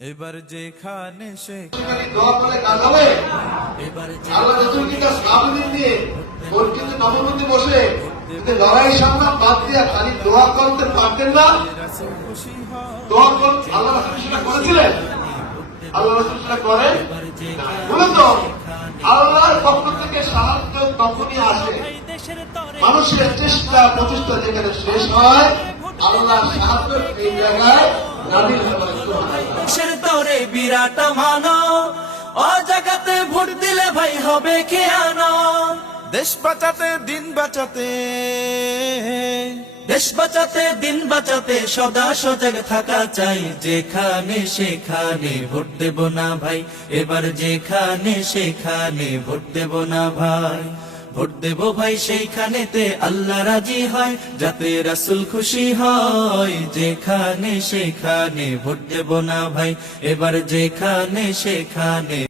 এবার যেখানে সেখানে দোয়া করে কাজ হবে। আল্লাহ রাসূল কিন্তু সাহাবীদের নিয়ে মসজিদে নববীতে বসে যদি লড়াই সংগ্রাম বাদ দিয়ে খালি দোয়া করতে পারতেন না, দোয়া করতে আল্লাহ রাসূল সেটা করেছিলেন? আল্লাহ রাসূল সেটা করেন না। বলুন তো, আল্লাহর পক্ষ থেকে সাহায্য তখনই আসে মানুষের চেষ্টা প্রচেষ্টা যেখানে শেষ হয়, আল্লাহর সাহায্য এই জায়গায় নাজিল হয়। দেশের তরে বিরাট মানো, ও জায়গাতে ভোট দিলে ভাই হবে খেয়ানো। দেশ বাঁচাতে দিন বাঁচাতে, দেশ বাঁচাতে দিন বাঁচাতে সদা সজাগ থাকা চাই। যেখানে সেখানে ভোট দেব না ভাই, এবার যেখানে সেখানে ভোট দেব না ভাই। ভোট দেব ভাই সেইখানেতে আল্লাহ রাজি হয়, যাতে রাসূল খুশি হয়। যেখানে সেখানে ভোট দেব না ভাই, এবার যেখানে সেখানে